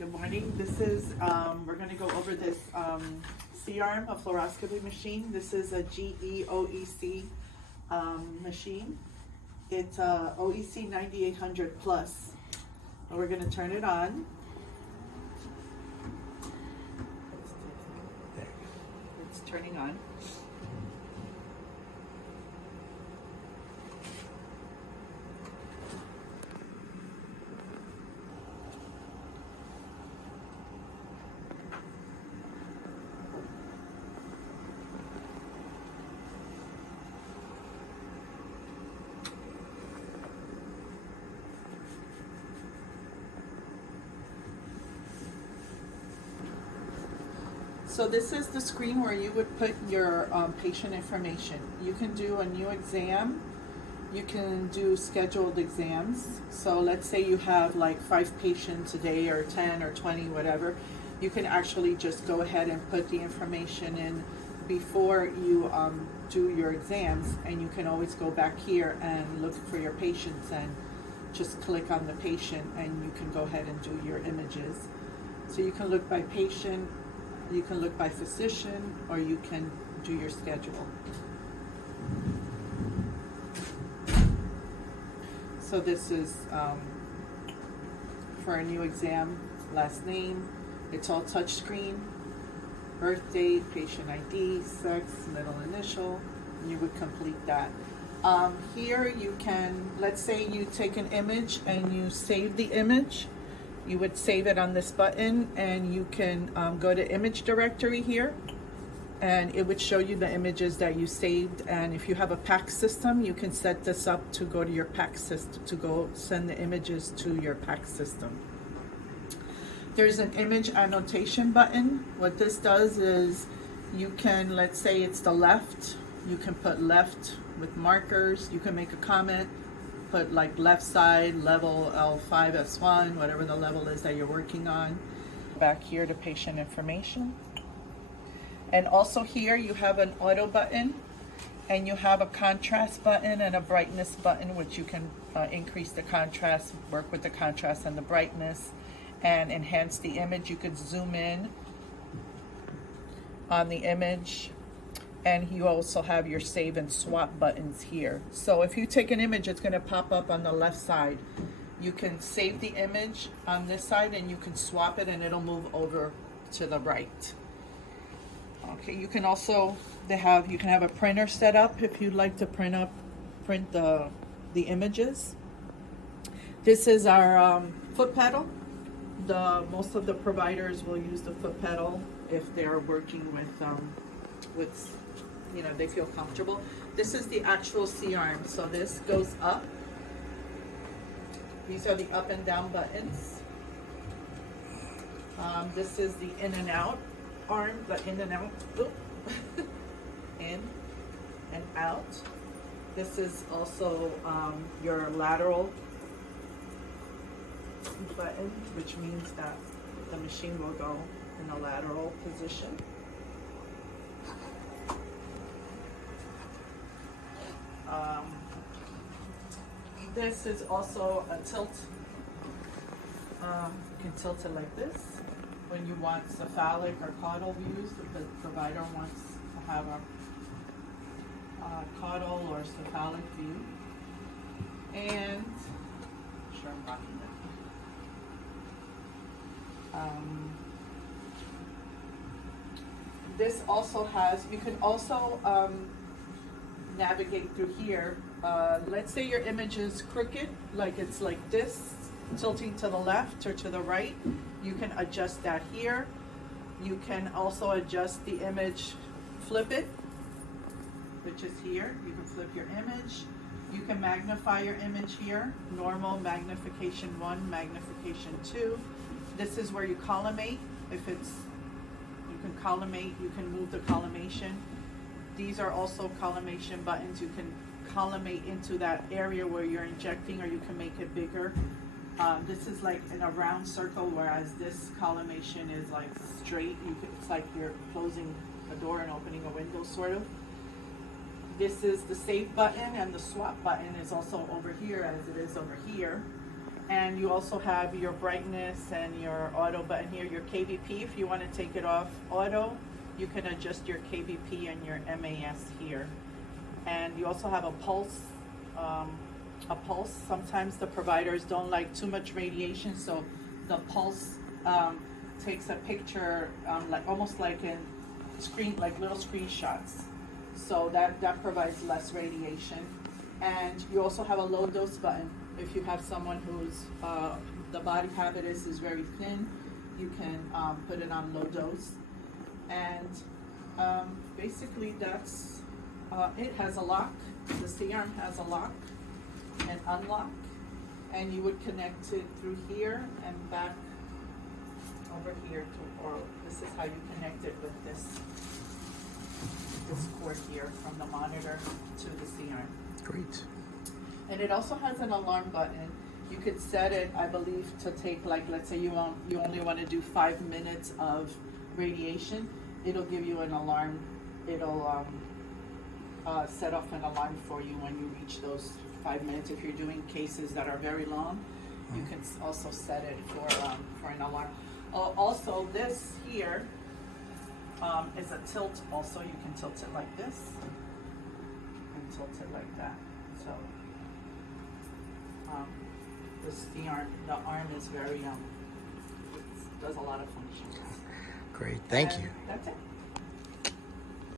Good morning. This is, we're going to go over this C-arm, a fluoroscopy machine. This is a GE OEC machine. It's a OEC 9800 plus. And we're going to turn it on. It's turning on. So this is the screen where you would put your patient information. You can do a new exam. You can do scheduled exams. So let's say you have like 5 patients a day or 10 or 20, whatever. You can actually just go ahead and put the information in before you do your exams, and you can always go back here and look for your patients and just click on the patient and you can go ahead and do your images. So you can look by patient, you can look by physician, or you can do your schedule. So this is for a new exam, last name. It's all touch screen, birth date, patient ID, sex, middle initial. You would complete that. Here you can, let's say you take an image and you save the image. You would save it on this button, and you can go to image directory here, and it would show you the images that you saved. And if you have a PACS system, you can set this up to go to your PACS system, to go send the images to your PACS system. There's an image annotation button. What this does is you can, let's say it's the left, you can put left with markers, you can make a comment, put like left side, level L5, S1, whatever the level is that you're working on. Back here to patient information. And also here you have an auto button, and you have a contrast button and a brightness button, which you can increase the contrast, work with the contrast and the brightness, and enhance the image. You could zoom in on the image. And you also have your save and swap buttons here. So if you take an image, it's going to pop up on the left side. You can save the image on this side, and you can swap it and it'll move over to the right. Okay, you can also, you can have a printer set up if you'd like to print the images. This is our foot pedal. Most of the providers will use the foot pedal if they're working with you know, they feel comfortable. This is the actual C-arm. So this goes up. These are the up and down buttons. This is the in and out arm, the in and out, in and out. This is also your lateral button, which means that the machine will go in a lateral position. This is also a tilt. You can tilt it like this when you want cephalic or caudal views. If the provider wants to have a caudal or cephalic view. And sure, I'm rocking it. This also has, you can also navigate through here. Let's say your image is crooked, like it's like this, tilting to the left or to the right. You can adjust that here. You can also adjust the image, flip it, which is here. You can flip your image. You can magnify your image here. Normal, magnification 1, magnification 2. This is where you collimate. If it's, you can collimate, you can move the collimation. These are also collimation buttons. You can collimate into that area where you're injecting, or you can make it bigger. This is like in a round circle, whereas this collimation is like straight. It's like you're closing a door and opening a window, sort of. This is the save button, and the swap button is also over here as it is over here. And you also have your brightness and your auto button here, your KVP. If you want to take it off auto, you can adjust your KVP and your MAS here. And you also have a pulse. Sometimes the providers don't like too much radiation, so the pulse takes a picture, like almost like in screen, like little screenshots. So that provides less radiation. And you also have a low dose button. If you have someone who's the body habitus is very thin, you can put it on low dose. And basically that's it. Has a lock. The C-arm has a lock and unlock, and you would connect it through here and back over here to, or this is how you connect it with this cord here from the monitor to the C-arm. Great. And it also has an alarm button. You could set it, I believe, to take, like, let's say you only want to do 5 minutes of radiation. It'll give you an alarm. It'll set off an alarm for you when you reach those 5 minutes. If you're doing cases that are very long, you can also set it for an alarm. Also, this here is a tilt. Also, you can tilt it like this and tilt it like that. So the arm is very it does a lot of functions. Great. Thank you. That's it.